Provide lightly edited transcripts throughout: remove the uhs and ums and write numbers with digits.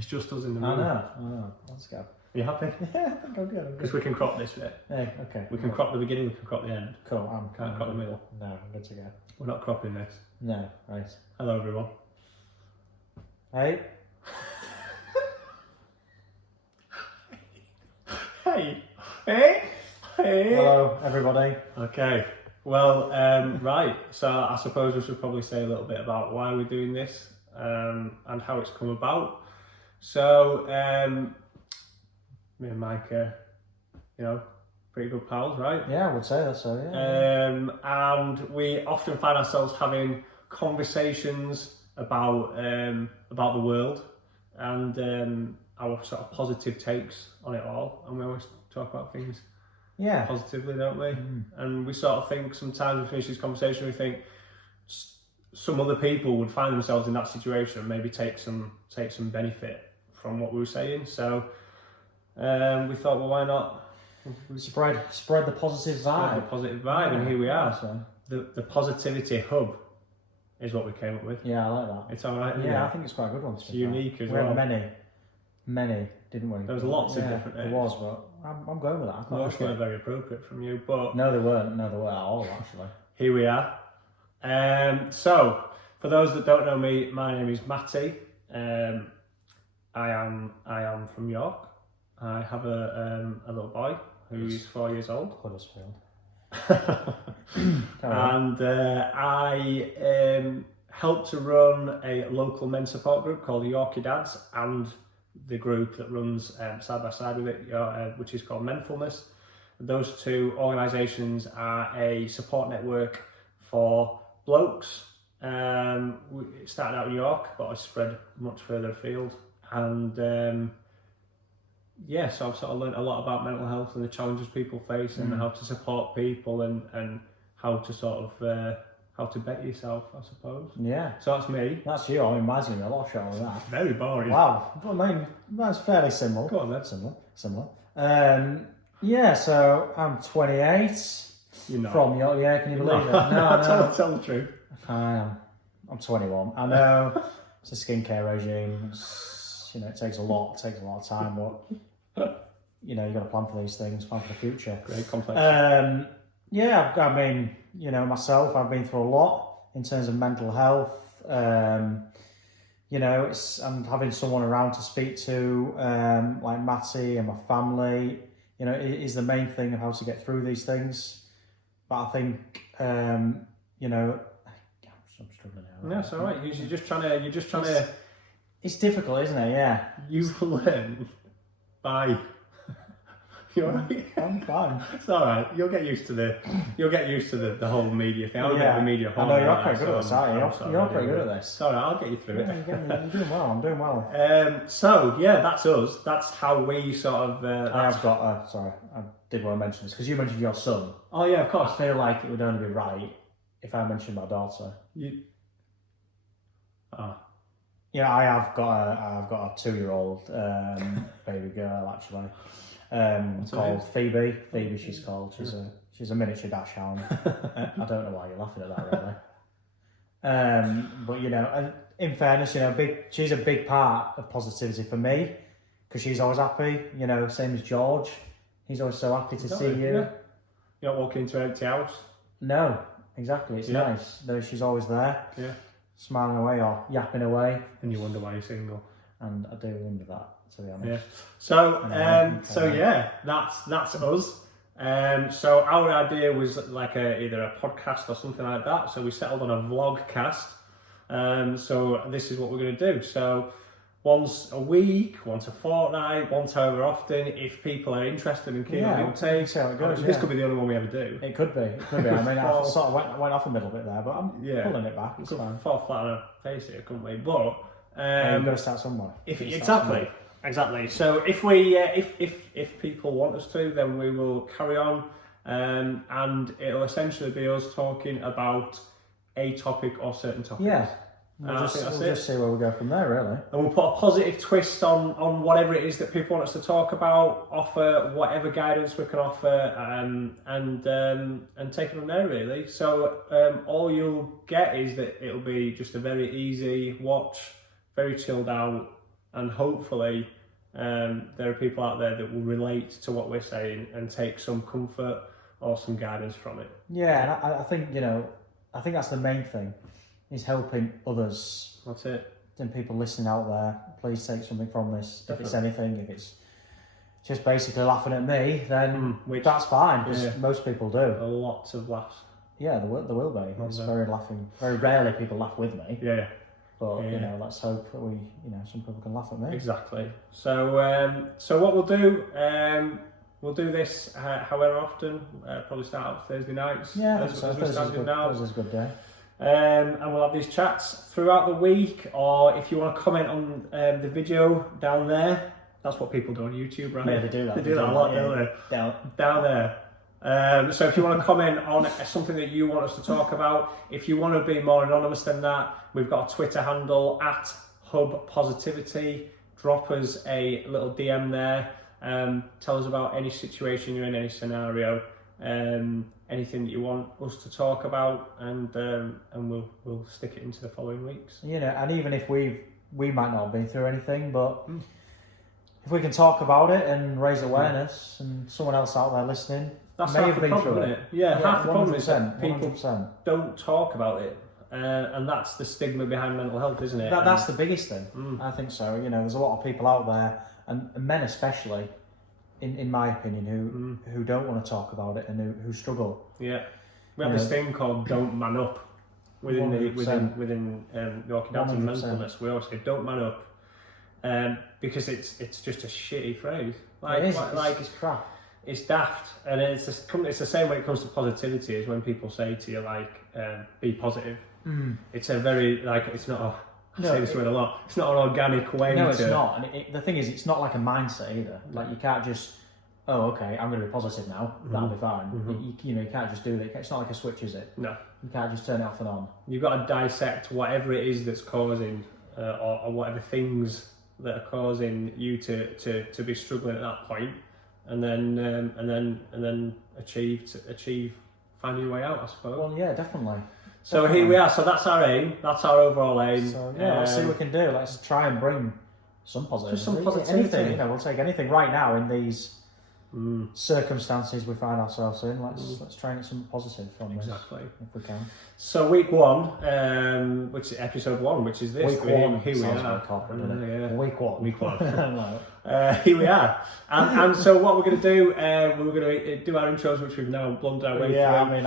It's just us in the I room. know. Let's go. Are you happy? Yeah, I think I'm good. Because we can crop this bit. Hey, okay. We can crop the beginning, we can crop the end. Cool. Can't crop the middle. No, I'm good to go. We're not cropping this. No, right. Hello, everyone. Hey. Hey. Hey. Hey. Hello, everybody. Okay. Well, right. So I suppose we should probably say a little bit about why we're doing this and how it's come about. So, me and Mike are, pretty good pals, right? Yeah, I would say that so, yeah. And we often find ourselves having conversations about the world and our sort of positive takes on it all. And we always talk about things positively, don't we? And we sort of think sometimes we finish this conversation, we think some other people would find themselves in that situation and maybe take some benefit from what we were saying. So we thought, well, why not spread the positive vibe. And here we are. So. The positivity hub is what we came up with. Yeah, I like that. It's all right. Yeah, I think it's quite a good one. It's unique as we well. We had many, didn't we? There was lots of different names. There was, but I'm going with that. Most weren't very appropriate from you, but no, they weren't at all, actually. Here we are. So, for those that don't know me, my name is Matty. I am from York. I have a little boy who's 4 years old. Huddersfield. And I help to run a local men's support group called the Yorkie Dads, and the group that runs side by side with it, which is called Menfulness. Those two organisations are a support network for blokes. It started out in York, but I spread much further afield. And so I've sort of learned a lot about mental health and the challenges people face and how to support people and how to sort of how to better yourself, I suppose. Yeah. So that's me. That's you. I mean, mine's going to be a lot shorter than that. Very boring. Wow. I mean, that's fairly similar. Go on then. Similar. So I'm 28. You're not. From York. Yeah, can you believe it? No. Tell the truth. I am. I'm 21. I know it's a skincare regime. It takes a lot of time, but you've got to plan for these things, plan for the future. Great complex. Myself, I've been through a lot in terms of mental health. I'm having someone around to speak to, like Matty and my family. It is the main thing of how to get through these things. But I think, I'm struggling now. No, it's all right. You're just trying to. It's difficult, isn't it? Yeah. You've learned by. You alright? I'm fine. It's alright. You'll get used to the whole media thing. I'm a bit of a media I know you're quite good at this, aren't you? You're pretty good at this. It's alright, I'll get you through it. You're doing well. I'm doing well. That's us. That's how we sort of. I have got. Sorry, I did want to mention this because you mentioned your son. Oh yeah, of course. I feel like it would only be right if I mentioned my daughter. Yeah, I've got a 2-year-old baby girl actually. Called Phoebe. Phoebe, she's called. She's a miniature dachshund. I don't know why you're laughing at that, really. But in fairness, she's a big part of positivity for me because she's always happy. Same as George. He's always so happy to see you. Yeah. You're not walking into an empty house. No, exactly. It's nice. Though she's always there. Yeah. Smiling away or yapping away. And you wonder why you're single. And I do wonder that, to be honest. Yeah. So, that's us. So our idea was like either a podcast or something like that. So we settled on a vlogcast. So this is what we're going to do. So once a week, once a fortnight, once however often, if people are interested and keen on the take. See how it goes, this could be the only one we ever do. It could be. I mean, I sort of went off a middle bit there, but I'm pulling it back. It's fine. Fall flat on our face here, couldn't we? But you've got to start somewhere. Exactly. So if we, if people want us to, then we will carry on, and it'll essentially be us talking about a topic or certain topics. Yeah. We'll just see where we go from there, really. And we'll put a positive twist on whatever it is that people want us to talk about, offer whatever guidance we can offer, and take it from there, really. So all you'll get is that it'll be just a very easy watch, very chilled out and hopefully there are people out there that will relate to what we're saying and take some comfort or some guidance from it. Yeah, and I think, I think that's the main thing, is helping others. That's it. And people listening out there, please take something from this. Definitely. If it's anything, if it's just basically laughing at me, then that's fine, because most people do. Lots of laughs. Yeah, there will be. It's very rarely people laugh with me. Yeah. But, let's hope that some people can laugh at me. Exactly. So what we'll do this however often, probably start up Thursday nights. Yeah, as we started now. Thursday's a good day. And we'll have these chats throughout the week, or if you want to comment on the video down there, that's what people do on YouTube, right? Yeah, they do that. They do that a lot, don't they? Down there. So if you want to comment on something that you want us to talk about, if you want to be more anonymous than that, we've got a Twitter handle @HubPositivity. Drop us a little DM there. Tell us about any situation you're in, any scenario, anything that you want us to talk about, and we'll stick it into the following weeks. And even if we might not have been through anything, but if we can talk about it and raise awareness, and someone else out there listening may have been through it. Yeah, half the problem is that 100%, people 100%. don't talk about it, and that's the stigma behind mental health, isn't it? That's the biggest thing. I think so. There's a lot of people out there, and men especially, in my opinion, who don't want to talk about it and who struggle. Yeah, we have this thing called "Don't Man Up" within the Orchid Acting Mentalness. We always say "Don't man up," because it's just a shitty phrase. It's crap. It's daft, and it's the same when it comes to positivity. Is when people say to you "Be positive." It's a very it's not. I say this word a lot. It's not an organic way. No, it's not. And the thing is, it's not like a mindset either. Like, you can't just, okay, I'm going to be positive now. That'll be fine. You can't just do that. It's not like a switch, is it? No. You can't just turn it off and on. You've got to dissect whatever it is that's causing, or whatever things that are causing you to be struggling at that point, and then achieve finding your way out, I suppose. Well, yeah, definitely. So here we are. So that's our aim. That's our overall aim. So let's see what we can do. Let's try and bring some positivity. Just some positivity. Anything, we'll take anything right now in these circumstances we find ourselves in. Let's try and get some positive from this. Exactly. If we can. So week 1, which is episode 1, which is this. Week 1. Here we are. Yeah. Week 1. Week 1. Here we are. And so what we're going to do, we're going to do our intros, which we've now blundered our way through. Yeah, I mean,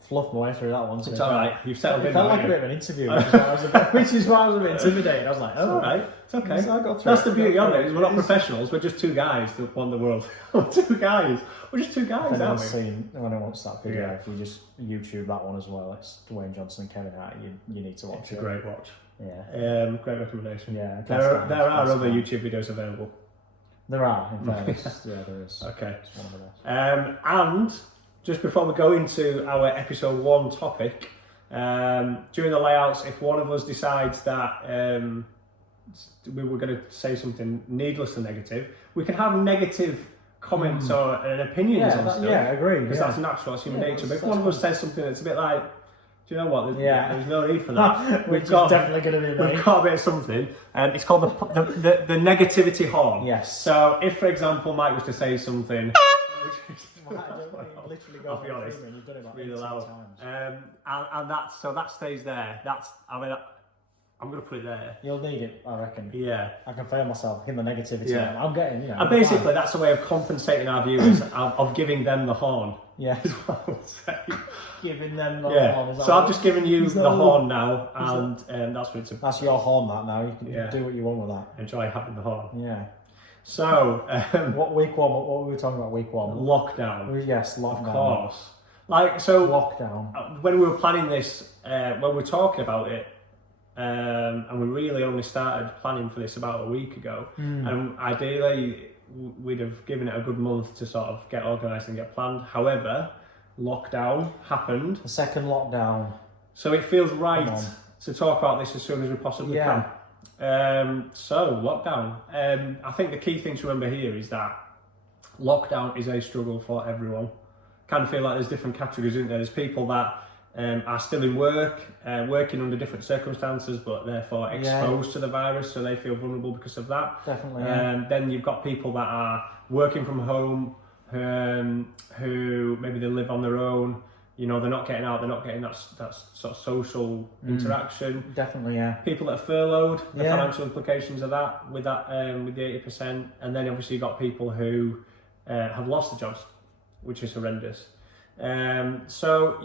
fluffed my way through that one. It's alright, you've settled in. It felt like a bit of an interview, which is why I was a bit intimidated. I was like, oh, alright, it's okay. So that's the beauty of it. We're not professionals, we're just two guys that won the world. We're two guys, aren't we? Anyone wants that video, if you just YouTube that one as well, it's Dwayne Johnson and Kevin Hart, you need to watch it. It's a great watch. Yeah. Great recommendation. Yeah. There are other YouTube videos available. There are, in fairness. Yeah, there is. Okay. It's one of the best. And just before we go into our episode 1 topic, during the layouts, if one of us decides that we were going to say something needlessly negative, we can have negative comments or opinions on stuff. Yeah, I agree. Because that's natural, it's human nature. But if one of us says something that's a bit like, do you know what? There's no need for that. We've got a bit of something. It's called the negativity horn. Yes. So if, for example, Mike was to say something. I'll be honest, you've done it like really loud. And that stays there. I'm going to put it there. You'll need it, I reckon. Yeah. I can feel myself in the negativity. Yeah. I'm getting, And basically, that's a way of compensating our viewers, of giving them the horn. Yeah. Is what I would say. Giving them the horn. So I've just given you the horn now, and that's what it's about. That's your horn, that now. You can do what you want with that. Enjoy having the horn. Yeah. So, what week 1? What were we talking about? Week 1? Lockdown. Yes, lockdown. Of course. Lockdown. When we were planning this, when we were talking about it, and we really only started planning for this about a week ago, and ideally we'd have given it a good month to sort of get organised and get planned. However, lockdown happened. The second lockdown. So it feels right to talk about this as soon as we possibly can. So lockdown. I think the key thing to remember here is that lockdown is a struggle for everyone. Kind of feel like there's different categories, isn't there? There's people that are still in work, working under different circumstances, but therefore exposed to the virus, so they feel vulnerable because of that. Definitely. Then you've got people that are working from home, who maybe they live on their own. You know, they're not getting out, they're not getting that sort of social interaction. Definitely, yeah. People that are furloughed, the financial implications of that, with the 80%. And then obviously you've got people who have lost their jobs, which is horrendous. So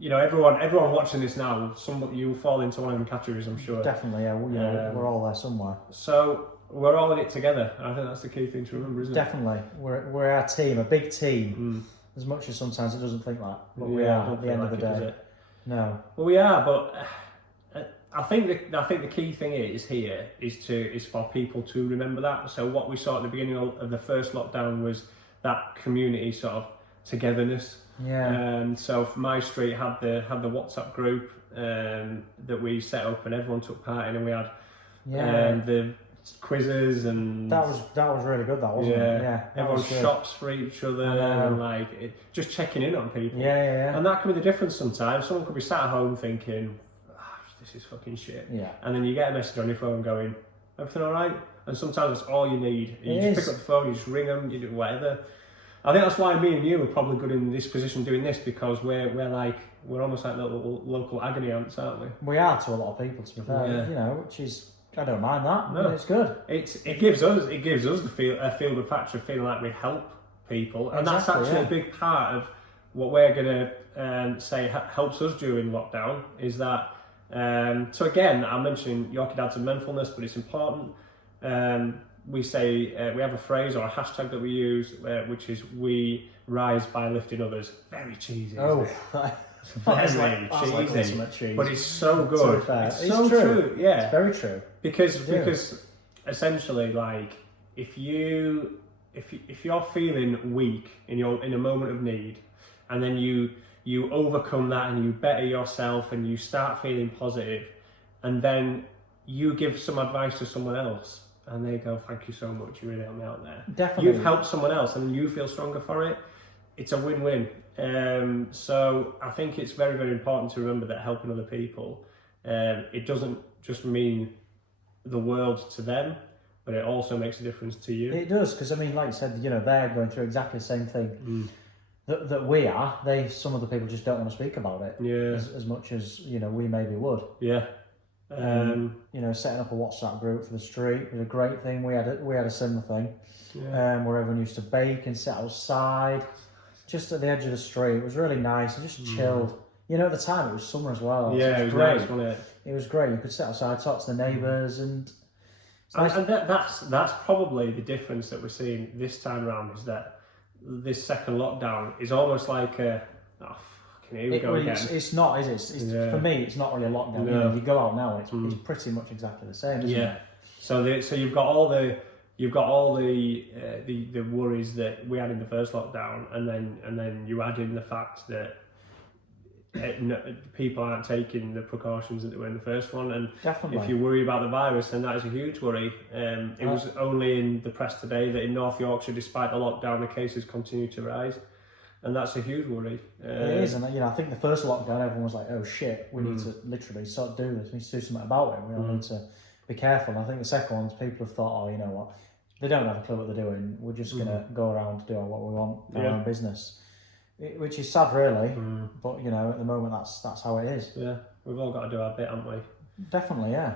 you know, everyone watching this now, you'll fall into one of them categories, I'm sure. Definitely, yeah. We're all there somewhere. So we're all in it together. I think that's the key thing to remember, isn't it? Definitely. We're our team, a big team. As much as sometimes it doesn't think that, but we are at the end of the day. No. Well, we are, but I think the key thing is for people to remember that. So what we saw at the beginning of the first lockdown was that community sort of togetherness. Yeah. So my street had the WhatsApp group that we set up, and everyone took part in, and we had the quizzes, and that was really good. That wasn't it? Yeah. Everyone shops for each other, and just checking in on people. Yeah. And that can be the difference sometimes. Someone could be sat at home thinking, this is fucking shit. Yeah. And then you get a message on your phone going, everything all right? And sometimes that's all you need. You just pick up the phone, you just ring them, you do whatever. I think that's why me and you are probably good in this position doing this, because we're almost like little local agony ants, aren't we? We are to a lot of people, to be fair. Yeah. You know, which is, I don't mind that. No, it's good. It gives us a feel good factor of feeling like we help people, and that's actually a big part of what we're going to say helps us during lockdown. Is that so again? I'm mentioning Yorkie Dads and Menfulness, but it's important. We say we have a phrase or a hashtag that we use, which is "We rise by lifting others." Very cheesy. Oh. Very cheesy, but it's so good. It's so true. Yeah, it's very true. Because essentially, like, if you're feeling weak in a moment of need, and then you overcome that and you better yourself and you start feeling positive, and then you give some advice to someone else, and they go, "Thank you so much, you really helped me out there." Definitely, you've helped someone else, and you feel stronger for it. It's a win-win. So I think it's very, very important to remember that helping other people, it doesn't just mean the world to them, but it also makes a difference to you. It does, because I mean, like you said, you know, they're going through exactly the same thing that we are. Some of the people just don't want to speak about it. Yeah. As much as, you know, we maybe would. Yeah. You know, setting up a WhatsApp group for the street was a great thing. We had a similar thing, where everyone used to bake and sit outside, just at the edge of the street. It was really nice and just chilled. You know, at the time it was summer as well. Yeah, it was great. Nice, wasn't it? It was great. You could sit outside, talk to the neighbours, and that's probably the difference that we're seeing this time around, is that this second lockdown is almost like here we go again. It's not, is it? For me, it's not really a lockdown. No. You know, you go out now, and it's pretty much exactly the same, isn't it? So you've got all the worries that we had in the first lockdown, and then you add in the fact that people aren't taking the precautions that they were in the first one, and if you worry about the virus, then that is a huge worry. It was only in the press today that in North Yorkshire, despite the lockdown, the cases continue to rise, and that's a huge worry. It is, and you know, I think the first lockdown, everyone was like, "Oh shit, we need to literally sort of do this. We need to do something about it. We all need to be careful." And I think the second ones, people have thought, "Oh, you know what? They don't have a clue what they're doing. We're just gonna go around doing what we want, our own business." Which is sad, really, but you know, at the moment, that's how it is. Yeah, we've all got to do our bit, haven't we? Definitely, yeah.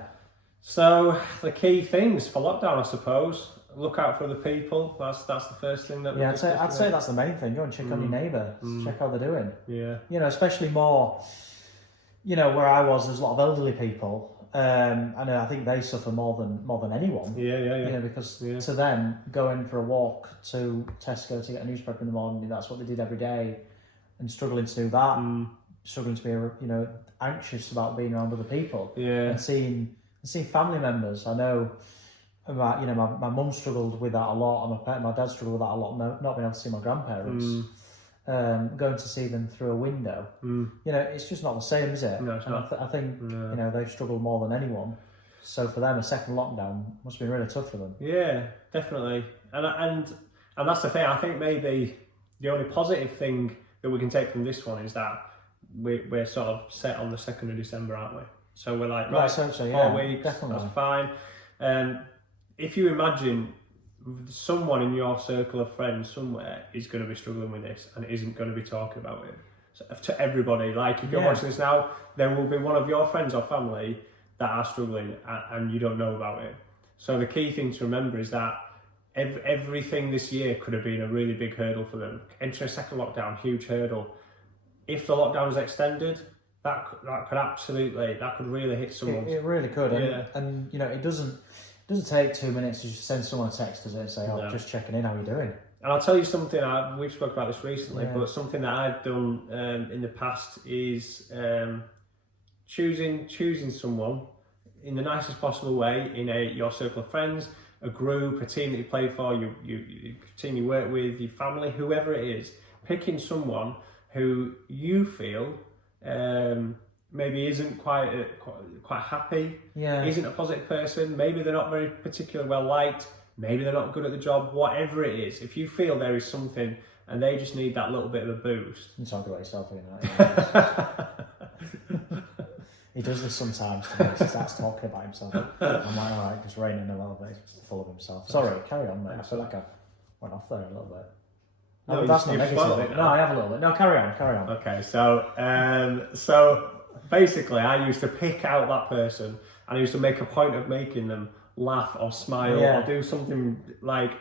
So the key things for lockdown, I suppose, look out for other people. That's the first thing that. Yeah, I'd say that's the main thing. Go and check on your neighbour, check how they're doing. Yeah. You know, especially more. You know, where I was, there's a lot of elderly people. And I think they suffer more than anyone. Yeah. You know, because to them, going for a walk to Tesco to get a newspaper in the morning, that's what they did every day, and struggling to do that, struggling to be, you know, anxious about being around other people, and seeing family members. I know, my mum struggled with that a lot, and my dad struggled with that a lot. Not being able to see my grandparents. Going to see them through a window, you know, it's just not the same, is it? No, it's not. I think you know, they've struggled more than anyone. So for them, a second lockdown must have been really tough for them. Yeah, definitely. And that's the thing. I think maybe the only positive thing that we can take from this one is that we're sort of set on the 2nd of December, aren't we? So we're like, Right, right, so yeah, 4 weeks, definitely. that's fine. If you imagine someone in your circle of friends somewhere is going to be struggling with this and isn't going to be talking about it. So to everybody, like if you're watching this now, there will be one of your friends or family that are struggling and you don't know about it. So the key thing to remember is that everything this year could have been a really big hurdle for them. Enter a second lockdown, huge hurdle. If the lockdown is extended, that could really hit someone. It really could, and you know, it doesn't take 2 minutes to just send someone a text, does it, and say, "Oh, just checking in, how you doing?" And I'll tell you something. We've spoken about this recently, but something that I've done in the past is choosing someone in the nicest possible way in your circle of friends, a group, a team that you play for, your team you work with, your family, whoever it is. Picking someone who you feel maybe isn't quite happy, isn't a positive person, maybe they're not very particularly well liked, maybe they're not good at the job, whatever it is. If you feel there is something and they just need that little bit of a boost. You talk about yourself, you know. He does this sometimes to me. He starts talking about himself. I'm like, all right, just reining a little bit. He's full of himself. Sorry, carry on, mate. I feel like I went off there a little bit. No, that's not negative. No, I have a little bit. No, carry on. Okay, so basically, I used to pick out that person and I used to make a point of making them laugh or smile or do something like.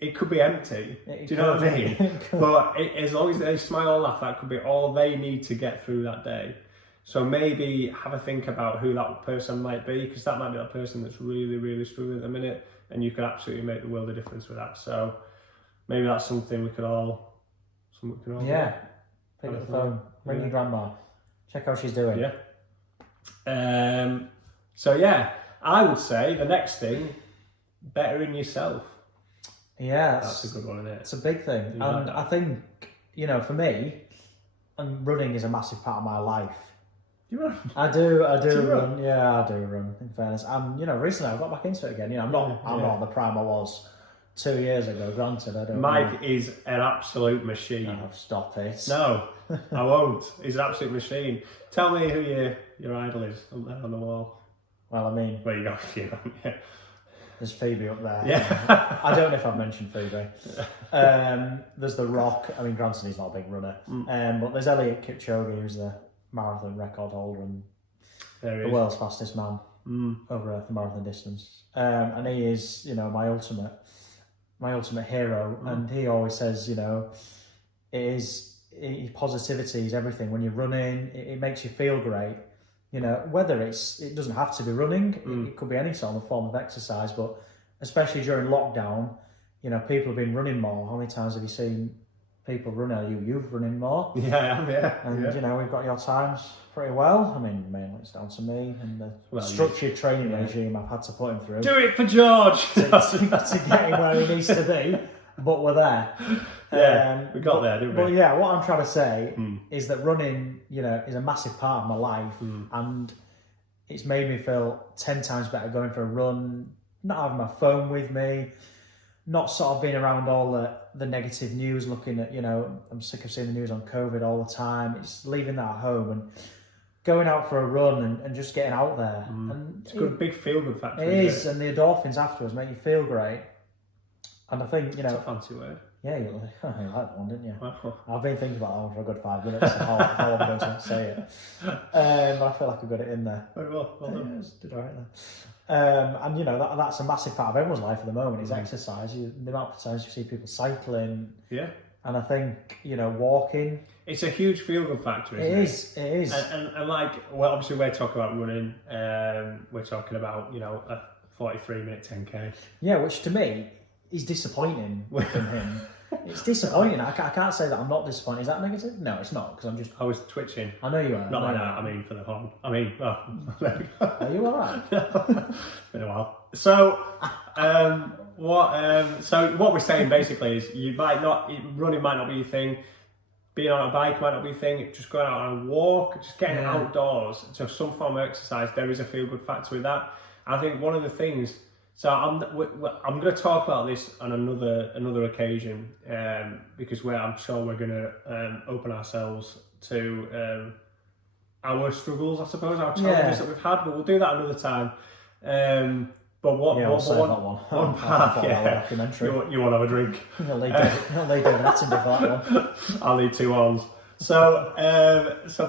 It could be empty. Do you know what I mean? But as long as they smile or laugh, that could be all they need to get through that day. So maybe have a think about who that person might be, because that might be that person that's really, really struggling at the minute, and you could absolutely make the world of difference with that. So maybe that's something we could all do. Pick up the phone, ring your grandma, check how she's doing. I would say the next thing, bettering yourself. Yeah, that's a good one, isn't it? It's a big thing, and I think, you know, for me, running is a massive part of my life. You run? I do run. Yeah, I do run. In fairness, you know, recently I got back into it again. You know, I'm not the prime I was 2 years ago. Granted, I don't. Mike is an absolute machine. Oh, stop it. No, I won't. He's an absolute machine. Tell me who your idol is up there on the wall. Well, I mean, well, you got a few. There's Phoebe up there. Yeah. I don't know if I've mentioned Phoebe. There's The Rock. I mean, granted, he's not a big runner. But there's Elliot Kipchoge, who's the marathon record holder and the world's fastest man over the marathon distance. And he is, you know, my ultimate hero. And he always says, you know, positivity is everything. When you're running, it makes you feel great. You know, whether it doesn't have to be running, it could be any sort of form of exercise, but especially during lockdown, you know, people have been running more. How many times have you seen people run? You've running more? Yeah. And, you know, we've got your times pretty well. I mean, mainly it's down to me and the structured training regime I've had to put him through. Do it for George! to get him where he needs to be, but we're there. We got there, didn't we? But yeah, what I'm trying to say is that running, you know, is a massive part of my life, and it's made me feel 10 times better going for a run, not having my phone with me, not sort of being around all the negative news, looking at, you know, I'm sick of seeing the news on COVID all the time. It's leaving that at home and going out for a run and just getting out there. And it's a good, big feel-good factor. It is, and the endorphins afterwards make you feel great. And I think, you know... It's a fancy word. Yeah, you like that one, didn't you? I've been thinking about that one for a good 5 minutes, how I'm going to say it. But I feel like I got it in there. Very well done. Did all right there. And, you know, that's a massive part of everyone's life at the moment, is exercise. The amount of times you see people cycling. Yeah. And I think, you know, walking... It's a huge feel-good factor, isn't it? It is. And like, well, obviously we're talking about running. We're talking about, you know, a 43-minute 10K. Yeah, which to me is disappointing from him. It's disappointing. I can't say that I'm not disappointed. Is that negative? No, it's not, because I was twitching. I know you are. Not like that, I mean for the horn. I mean, well, are you alright? It's been a while. So, what we're saying basically is running might not be your thing, being on a bike might not be your thing, just going out on a walk, just getting outdoors, so some form of exercise, there is a feel-good factor with that. I think one of the things, so I'm going to talk about this on another occasion, because I'm sure we're going to open ourselves to our struggles, I suppose, our challenges that we've had, but we'll do that another time. But we'll save that one. One part, documentary. You want to have a drink? You'll need David Attenborough for that one. I'll need 2 arms. So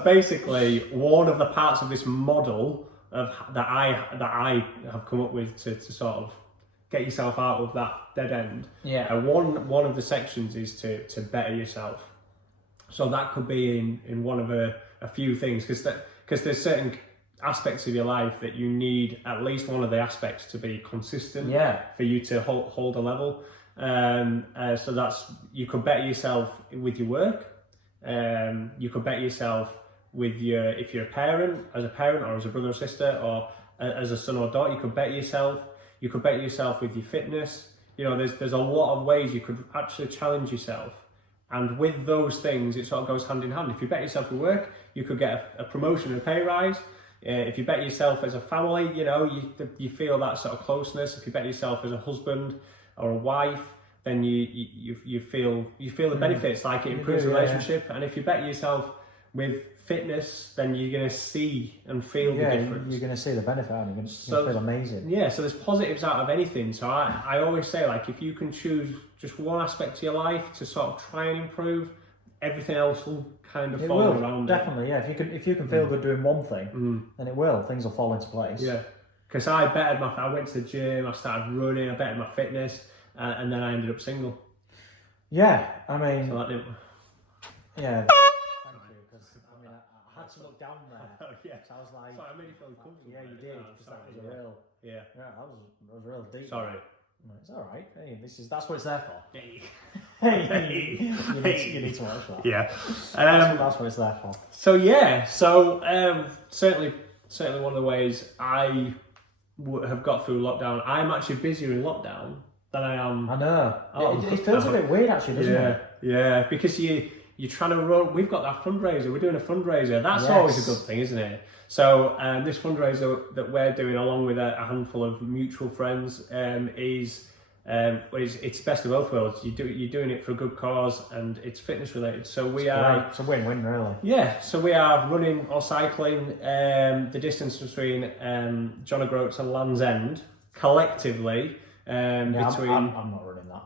basically, one of the parts of this model that I have come up with to sort of get yourself out of that dead end. Yeah. One of the sections is to better yourself. So that could be in one of a few things, because there's certain aspects of your life that you need at least one of the aspects to be consistent. Yeah. For you to hold a level. So that's, you could better yourself with your work. You could better yourself with if you're as a parent or as a brother or sister or as a son or daughter, you could better yourself. You could better yourself with your fitness. You know, there's a lot of ways you could actually challenge yourself. And with those things, it sort of goes hand in hand. If you better yourself with work, you could get a promotion and a pay rise. If you better yourself as a family, you know, you feel that sort of closeness. If you better yourself as a husband or a wife, then you feel the benefits, like it improves the relationship. And if you better yourself with fitness, then you're going to see and feel the difference. You're going to see the benefit, and you're going to feel amazing. Yeah, so there's positives out of anything. So I always say, like, if you can choose just one aspect of your life to sort of try and improve, everything else will kind of fall around. Definitely, yeah. If you can feel good doing one thing, then things will fall into place. Yeah, because I went to the gym, I started running, I bettered my fitness, and then I ended up single. Yeah, I mean, so that didn't... yeah. Thank you, because I had to look down there. Oh, yeah. So I was like, sorry, I made you feel comfortable. Yeah, you did. That was a real. Yeah. Yeah, that was real deep. Sorry. It's all right. Hey, that's what it's there for. Hey. You need to watch that. Yeah. That's what it's there for. So certainly one of the ways I have got through lockdown. I'm actually busier in lockdown than I am. I know. It feels a bit weird, actually, doesn't it? Yeah, because you're trying to run. We've got that fundraiser. We're doing a fundraiser. That's always a good thing, isn't it? So this fundraiser that we're doing, along with a handful of mutual friends, it's best of both worlds. You're doing it for a good cause, and it's fitness related. So it's a win-win, really. Yeah. So we are running or cycling the distance between John O'Groats and Land's End collectively. I'm not running that.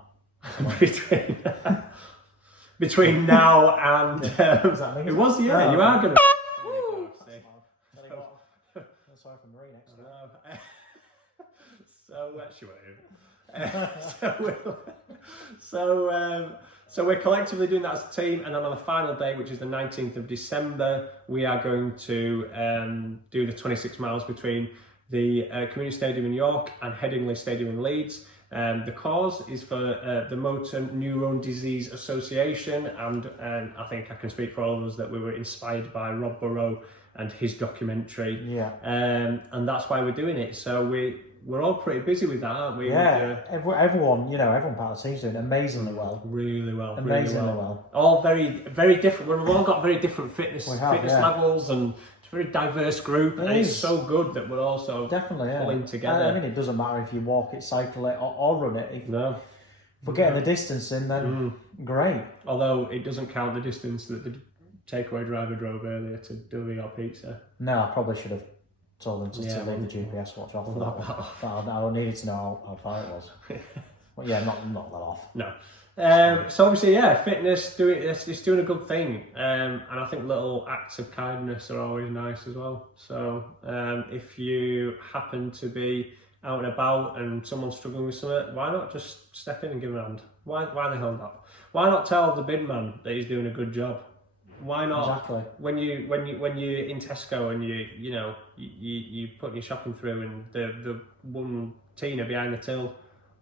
Between now and it was you are gonna. Sorry for Marie next So we're collectively doing that as a team, and then on the final day, which is the 19th of December, we are going to do the 26 miles between the Community Stadium in York and Headingley Stadium in Leeds. The cause is for the Motor Neurone Disease Association, and I think I can speak for all of us that we were inspired by Rob Burrow and his documentary. Yeah. And that's why we're doing it. So we're all pretty busy with that, aren't we? Yeah. Everyone part of the team's doing amazingly well. Really well. Amazingly well. All very, very different. We've all got very different fitness levels, and it's a very diverse group. It's so good that we're also pulling together. I mean, it doesn't matter if you walk it, cycle it, or run it. If we're getting the distance in, then great. Although it doesn't count the distance that the takeaway driver drove earlier to deliver your pizza. No, I probably should have told them to leave the GPS watch off for that. I needed to know how far it was. Well, yeah, not that off. No. So obviously, fitness, it's doing a good thing. And I think little acts of kindness are always nice as well. So if you happen to be out and about and someone's struggling with something, why not just step in and give a hand? Why the hell not? Why not tell the bin man that he's doing a good job? Why not? Exactly. When you're in Tesco and you putting your shopping through, and the one Tina behind the till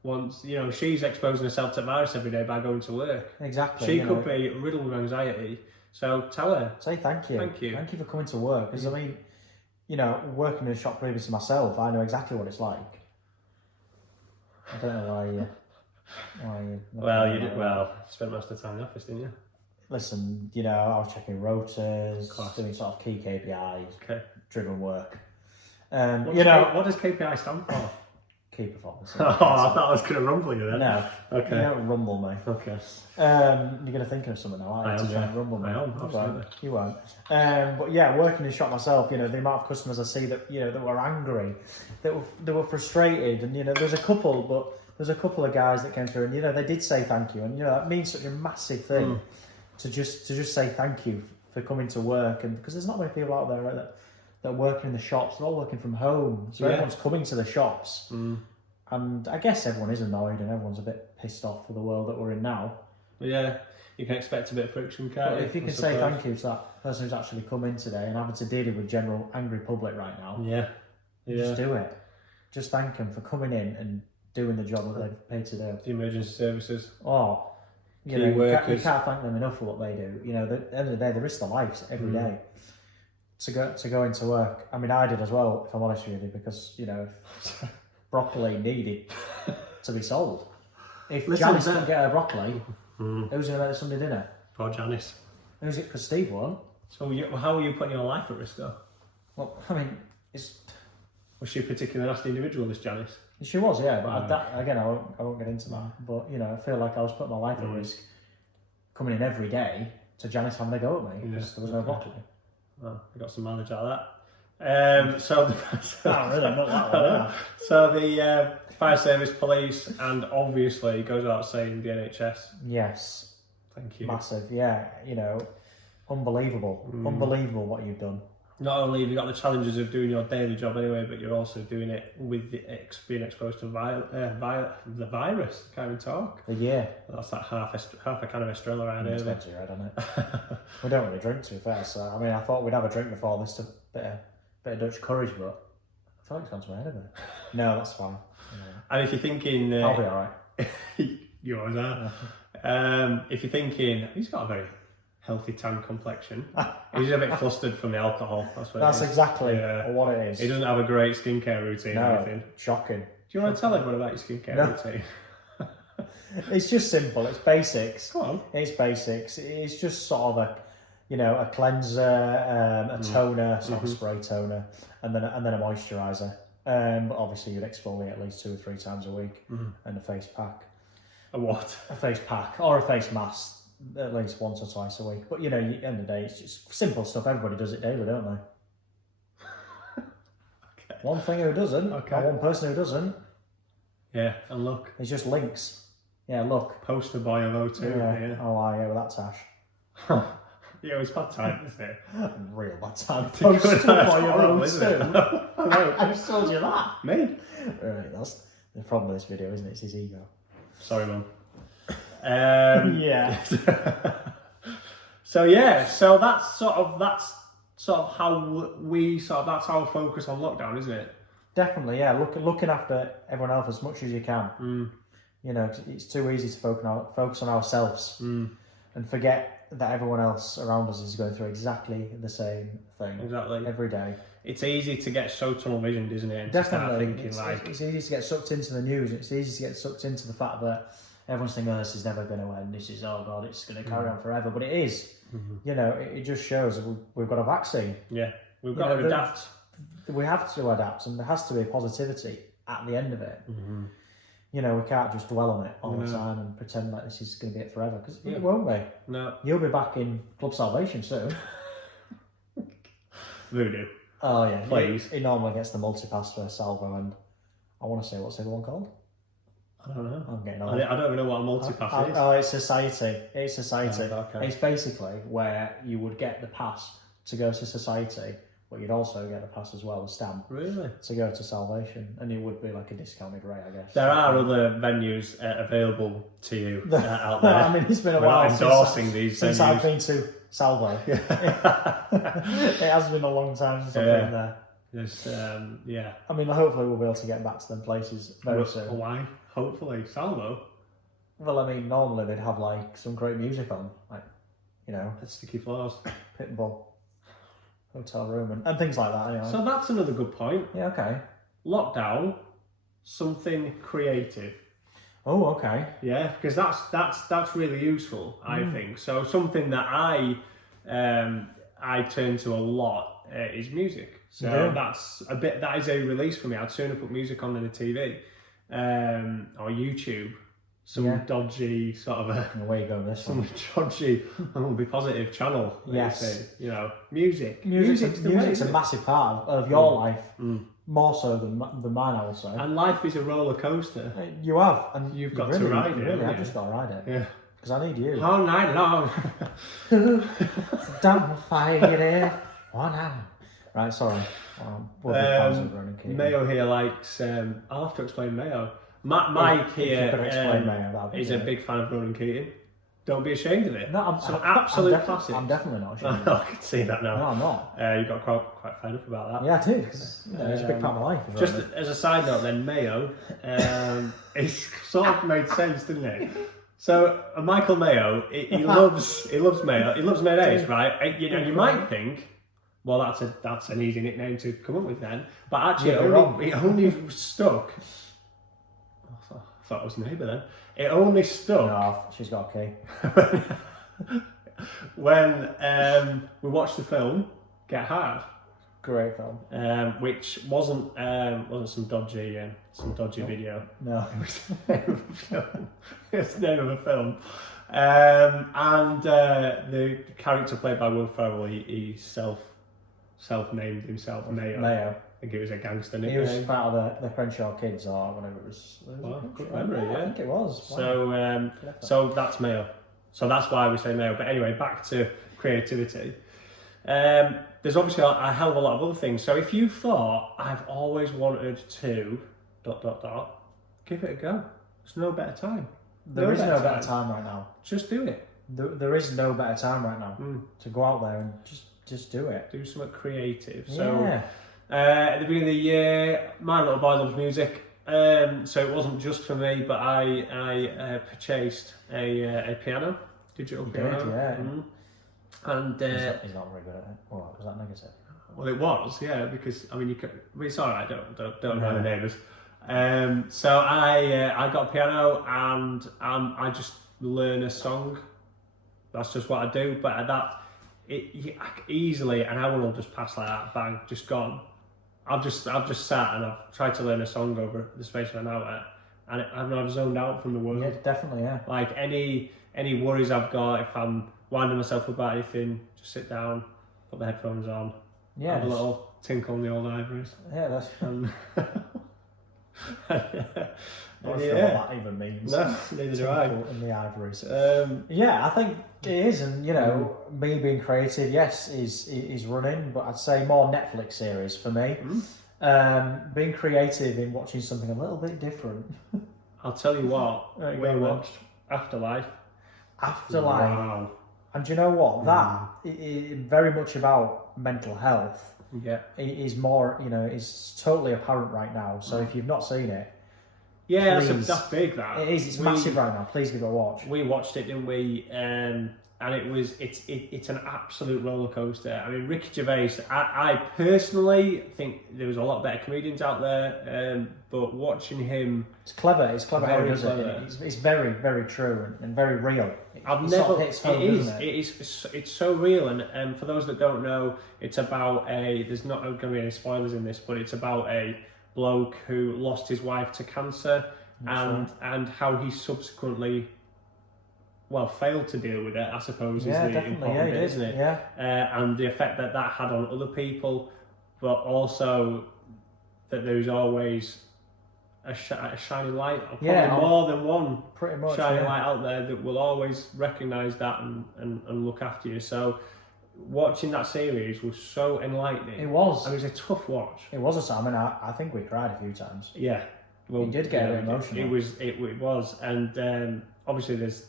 wants, she's exposing herself to virus every day by going to work. Exactly. She could be riddled with anxiety. So tell her. Say thank you. Thank you. Thank you for coming to work. Because I mean, working in a shop previous to myself, I know exactly what it's like. I don't know why you. Well, you did. Well, spent most of the time in the office, didn't you? Listen, I was checking rotors, doing sort of key KPIs, driven work. What does KPI stand for? keep a promise. Oh, I thought I was going to rumble you then. No. Okay. You don't rumble me. Okay. You're going to think of something now, aren't you? I am, to try yeah. and rumble me. I am, absolutely. You won't. But yeah, working in the shop myself, the amount of customers I see that, that were angry, that were frustrated, and, there's a couple of guys that came through and, they did say thank you. And, that means such a massive thing to just say thank you for coming to work. And because there's not many people out there that are working in the shops, they're all working from home. So everyone's coming to the shops. And I guess everyone is annoyed and everyone's a bit pissed off for the world that we're in now. Yeah, you can expect a bit of friction, can't you? If you can say thank you to that person who's actually come in today and having to deal with general angry public right now, just do it. Just thank them for coming in and doing the job that they've paid to do. The emergency services. Oh, you can't thank them enough for what they do. At the end of the day, they risk their lives every day to go into work. I mean, I did as well, if I'm honest with you, because, broccoli needed to be sold. If Janice couldn't get her broccoli, who's going to make the Sunday dinner? Poor Janice. Who's it? Because Steve won't. So how are you putting your life at risk, though? Well, I mean, Was she a particularly nasty individual, this Janice? She was, yeah. But I won't get into that. But I feel like I was putting my life at risk coming in every day to Janice having a go at me because there was no broccoli. Well, I got some mileage out of that. So the fire service, police, and obviously it goes without saying the NHS. Yes. Thank you. Massive, yeah. Unbelievable. Unbelievable what you've done. Not only have you got the challenges of doing your daily job anyway, but you're also doing it with being exposed to the virus. Can't even talk. Yeah. That's like half a can of Estrella around here. It's your head, isn't it? We don't really drink, to be fair. So I mean, I thought we'd have a drink before this to bit of Dutch courage, but I feel like it's gone to my head a bit. No, that's fine. And if you're thinking, I'll be alright. You always are. If you're thinking, he's got a very healthy tan complexion. He's a bit flustered from the alcohol. That's exactly what it is. He doesn't have a great skincare routine or anything. Shocking. Do you want to tell everyone about your skincare routine? It's just simple. It's basics. Go on. It's basics. It's just sort of a cleanser, a toner, sort of spray toner, and then a moisturiser. But obviously you'd exfoliate at least 2 or 3 times a week, and a face pack. A what? A face pack or a face mask at least once or twice a week. But at the end of the day, it's just simple stuff. Everybody does it daily, don't they? Okay. One thing who doesn't, or one person who doesn't. Yeah, and look. It's just links. Yeah, look. Poster boy of O2. Yeah. Oh, yeah, with that tash. Yeah, it's bad time, isn't it? Real bad time. Poster boy of O2. Right, I just told you that. Me? Right, that's the problem with this video, isn't it? It's his ego. Sorry, Mum. Yeah. So that's sort of how we that's our focus on lockdown, isn't it? Definitely, yeah. Looking after everyone else as much as you can. It's too easy to focus on ourselves and forget that everyone else around us is going through exactly the same thing. Exactly. Every day. It's easy to get so tunnel visioned, isn't it? And definitely. To start thinking it's easy to get sucked into the news. It's easy to get sucked into the fact that everyone's thinking, this is never going to end. This is, oh God, it's going to carry on forever. But it is. It just shows that we've got a vaccine. Yeah. We've got to adapt. We have to adapt, and there has to be positivity at the end of it. We can't just dwell on it all the time and pretend like this is going to be it forever, because it won't be. No. You'll be back in Club Salvation soon. Voodoo. Oh yeah, please. He normally gets the multi-pass for Salvo, and I want to say, what's the other one called? I don't know. I'm getting old. I don't even know what a multi-pass is. Oh, it's society. It's society. Oh, okay. It's basically where you would get the pass to go to society, but you'd also get the pass as well, a stamp. Really? To go to Salvation, and it would be like a discounted rate, I guess. There are other venues available to you out there. I mean, it's been a We're while not endorsing these since venues. I've been to Salvo. It has been a long time since I've been there. Yes, I mean, hopefully we'll be able to get back to them places very soon. Why? Hopefully, Salvo. Well, I mean, normally they'd have like some great music on, like, Sticky Floors, Pitbull, Hotel Room, and things like that. Anyway. So that's another good point. Yeah. Okay. Lockdown, something creative. Oh, okay. Yeah, because that's really useful, I think. So something that I turn to a lot is music. So that is a release for me. I'd sooner put music on than a TV. or YouTube, some dodgy sort of away you go this some one. dodgy, I will be positive channel. Yes. You know, music's Music's a massive part of your life, more so than mine, I would say. And life is a roller coaster. You have, and you've got to ride it. You really have just got to ride it. Yeah. Because I need you. All night long. Don't fight it. 1 hour. Right, sorry. We'll be fans of Ronan Keating. Mayo here likes. I'll have to explain Mayo. Mike here is a big fan of Ronan Keating. Don't be ashamed of it. No, I'm absolute classic. I'm definitely not ashamed. I can see that now. No, I'm not. You got quite fired up about that. Yeah, I do. Because it's a big part of my life. Just as a side note, then Mayo, it sort of made sense, didn't it? So Michael Mayo, he loves Mayo. He loves mayonnaise, right? And, you might think, well, that's an easy nickname to come up with then. But actually, it only stuck. I thought it was neighbour then. It only stuck. No, she's got a key. When we watched the film Get Hard. Great film. Which wasn't some dodgy video. No. It's the name of a film. And the character played by Will Ferrell, he self-named himself Mayo. I think it was a gangster nickname. He was part of the Crenshaw Kids or whatever it was. Well, good memory, yeah. I think it was. Wow. So that's Mayo. So that's why we say Mayo. But anyway, back to creativity. There's obviously a hell of a lot of other things. So if you thought, I've always wanted to ... give it a go. There's no better time. There is no better time right now. Just do it. There is no better time right now to go out there and just do it. Do something creative. So at the beginning of the year, my little boy loves music. So it wasn't just for me, but I purchased a piano, digital piano. Did, yeah. And he's not very good at it. Oh, was that negative? Well, it was, yeah, because I mean, it's all right. Don't know the neighbours. So I got a piano and I just learn a song. That's just what I do. But easily an hour will just pass like that, bang, just gone. I've just sat and I've tried to learn a song over the space of an hour, and I've zoned out from the world. Yeah, definitely, yeah. Like any worries I've got, if I'm winding myself up about anything, just sit down, put the headphones on, have a little tinkle on the old ivories. Yeah, that's fun. I don't know what that even means. No, neither do I. In the ivories. Yeah, I think it is, and me being creative, yes, is running, but I'd say more Netflix series for me. Being creative in watching something a little bit different. I'll tell you what, we watched Afterlife. Wow. And do you know what? That is very much about mental health. Yeah. It is more, it's totally apparent right now. So if you've not seen it, yeah, that's big. That it is. It's massive right now. Please give it a watch. We watched it, didn't we? And it's an absolute roller coaster. I mean, Ricky Gervais. I personally think there was a lot better comedians out there, but watching him, it's clever. It's clever how he does it. It's very, very true and very real. It's so real, and for those that don't know, it's about there's not going to be any spoilers in this, but it's about a bloke who lost his wife to cancer, and how he subsequently failed to deal with it, I suppose, is the important bit, isn't it? Yeah. And the effect that had on other people, but also that there's always a shiny light, more than one shiny light out there that will always recognise that and look after you. So watching that series was so enlightening. It was. And it was a tough watch. It was I mean, I think we cried a few times. Yeah. Well, it did get a bit emotional. It was. And obviously there's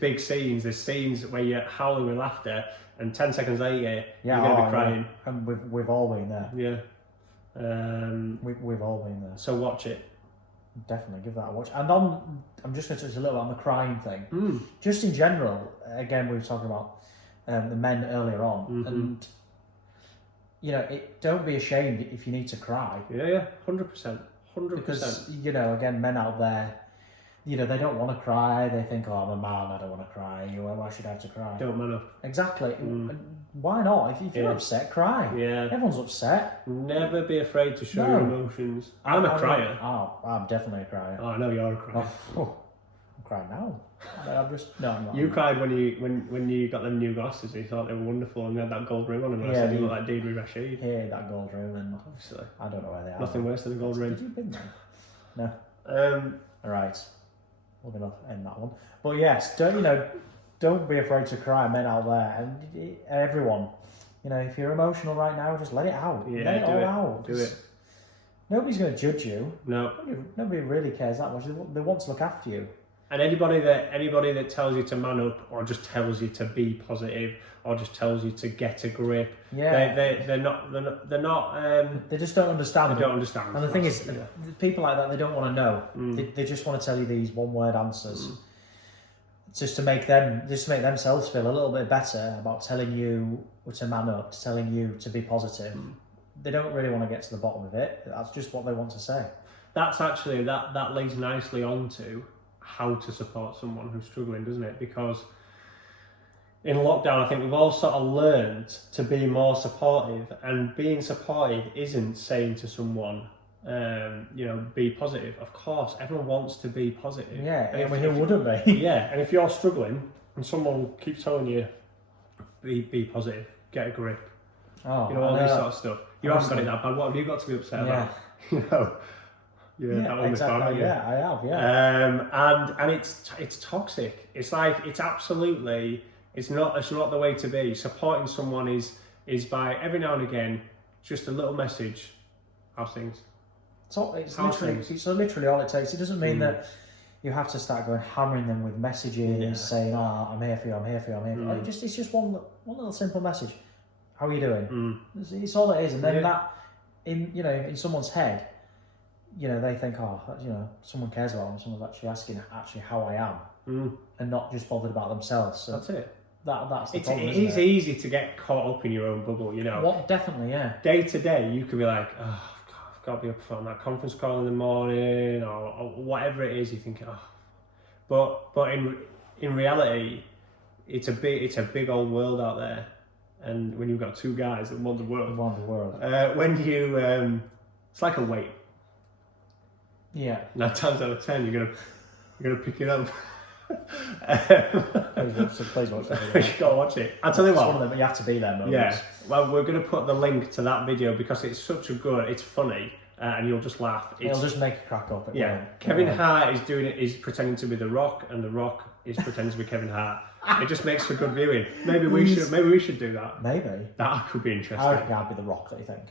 big scenes. There's scenes where you're howling with laughter, and 10 seconds later you're going to be crying. Yeah. And we've all been there. Yeah. We've all been there. So watch it. Definitely give that a watch. And I'm just going to touch a little on the crying thing. Just in general, again, we were talking about the men earlier on, and don't be ashamed if you need to cry. Yeah, 100%. Because again, men out there, they don't want to cry. They think, oh, I'm a man, I don't want to cry. Why should I have to cry? Don't man up. Exactly. Why not? If you're upset, cry. Yeah. Everyone's upset. Never be afraid to show your emotions. I'm a crier. I'm definitely a crier. Oh, I know you're a crier. I'm crying now. I'm not. You cried when you got them new glasses. You thought they were wonderful, and you had that gold ring on them. And I said you look like Deidre Rashid. Yeah, that gold ring, and obviously I don't know where they are. Nothing worse than a gold ring. Did you bring them? No. All right. We're gonna end that one. But yes, don't be afraid to cry, men out there, and everyone. If you're emotional right now, just let it out. Yeah, let it all out. Do it. Nobody's going to judge you. No. Nobody really cares that much. They want to look after you. And anybody that tells you to man up, or just tells you to be positive, or just tells you to get a grip, they're not. They just don't understand. They don't understand. And the thing is, people like that, they don't want to know. They just want to tell you these one-word answers, just to make themselves feel a little bit better about telling you to man up, telling you to be positive. They don't really want to get to the bottom of it. That's just what they want to say. That's actually that leads nicely on to how to support someone who's struggling, doesn't it? Because in lockdown, I think we've all sort of learned to be more supportive, and being supportive isn't saying to someone, be positive. Of course, everyone wants to be positive. Yeah, who wouldn't be? Yeah, and if you're struggling and someone keeps telling you, be positive, get a grip, all this sort of stuff. You haven't got it that bad. What have you got to be upset about? That one exactly. Yeah, I have. Yeah. And it's toxic. It's like it's not the way to be. Supporting someone is by every now and again just a little message. How's things? It's literally all it takes. It doesn't mean that you have to start hammering them with messages saying, "Oh, I'm here for you. I'm here for you. I'm here for you." It's just one little simple message. How are you doing? It's all it is, and then that in someone's head, they think, someone cares about them. Someone's actually asking how I am, and not just bothered about themselves. So that's it. That's the problem. It is easy to get caught up in your own bubble, What definitely, yeah. Day to day, you could be like, oh, I've got to be up on that conference call in the morning, or whatever it is. You think, but in reality, it's a big old world out there. And when you've got two guys that want the world, when you, it's like a weight. Yeah. 9 times out of 10, you're gonna pick it up. Please watch that video. You gotta watch it. I'll tell you what. One of them, but you have to be there. Moments. Yeah. Well, we're gonna put the link to that video because it's it's funny, and you'll just laugh. It'll just make you crack up. Kevin Hart is pretending to be The Rock, and The Rock is pretending to be Kevin Hart. It just makes for good viewing. Maybe we should do that. Maybe that could be interesting. I reckon I'd be The Rock. What do you think?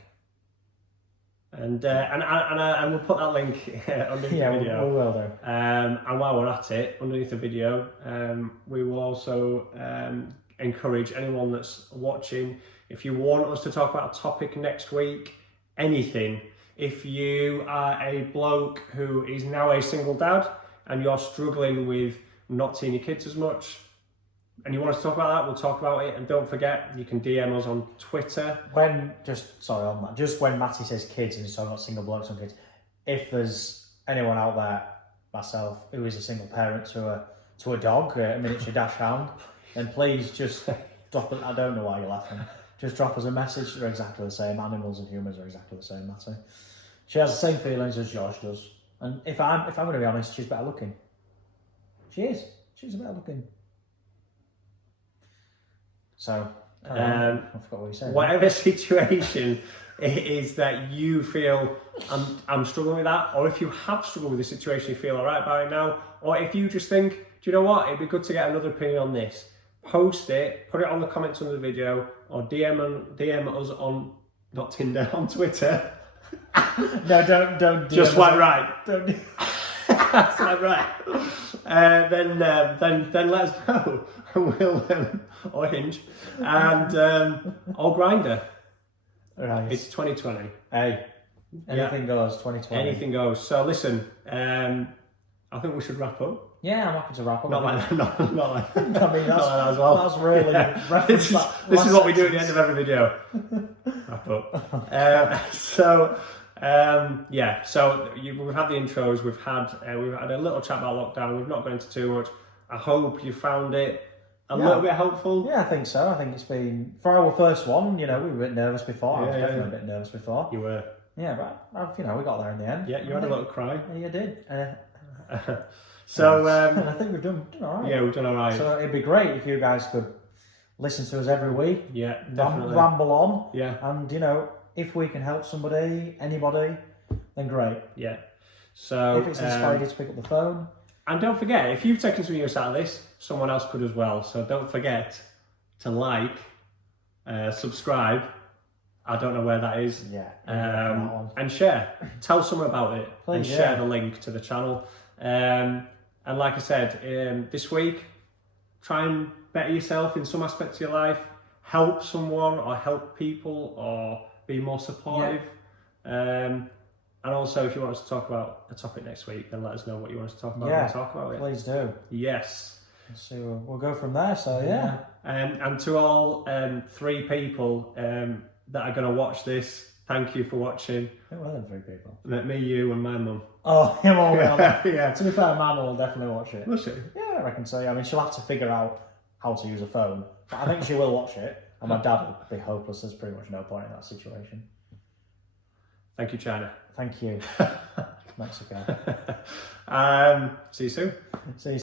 And we'll put that link underneath the video. We will do. And while we're at it, underneath the video, we will also encourage anyone that's watching, if you want us to talk about a topic next week, anything. If you are a bloke who is now a single dad and you're struggling with not seeing your kids as much, and you want us to talk about that, we'll talk about it. And don't forget, you can DM us on Twitter. Just when Matty says kids and he's talking about single blokes and kids, if there's anyone out there, myself, who is a single parent to a dog, a miniature dash hound, then please just drop it. I don't know why you're laughing. Just drop us a message. They're exactly the same. Animals and humans are exactly the same, Matty. She has the same feelings as Josh does. And if I'm going to be honest, she's better looking. She is. She's better looking. So, I forgot what you said. Whatever situation it is that you feel, I'm struggling with that, or if you have struggled with the situation, you feel all right about it now, or if you just think, do you know what, it'd be good to get another opinion on this, post it, put it on the comments under the video, or DM us on, not Tinder, on Twitter. No, don't. Just swipe right. Don't. Swipe right. Then let us know, and we'll or Hinge and or Grindr. Right. It's 2020. Hey, anything goes. 2020. Anything goes. So listen, I think we should wrap up. Yeah, I'm happy to wrap up. Not like that. I mean, that's, not like that as well. That's really. Yeah. This is what we do at the end of every video. Wrap up. So Yeah, so we've had the intros, we've had a little chat about lockdown. We've not gone into too much. I hope you found it a little bit helpful. Yeah, I think so. I think it's been, for our first one, we were a bit nervous before. I was definitely a bit nervous before. You were. Yeah, but we got there in the end. Yeah, you had a little cry. Yeah, you did. So and I think we've done all right. Yeah, we've done all right. So it'd be great if you guys could listen to us every week. Yeah, definitely. Ramble on. Yeah. And, if we can help somebody, anybody, then great. Yeah. So if it's inspired you to pick up the phone. And don't forget, if you've taken some use out of this, someone else could as well. So don't forget to like, subscribe. I don't know where that is. Yeah. And share. Tell someone about it. Please, and share the link to the channel. And like I said, this week, try and better yourself in some aspects of your life. Help someone or help people or be more supportive. Yeah. And also, if you want us to talk about a topic next week, then let us know what you want us to talk about. Yeah, and talk about it. Please do. Yes. So we'll go from there. So yeah. And to all 3 people that are going to watch this, thank you for watching. Who were them 3 people? Me, you, and my mum. Oh, him all yeah. To be fair, Mum will definitely watch it. Will she? Yeah, I reckon so. I mean, she'll have to figure out how to use a phone, but I think she will watch it. And my dad will be hopeless. There's pretty much no point in that situation. Thank you, China. Thank you, Mexico. See you soon. See you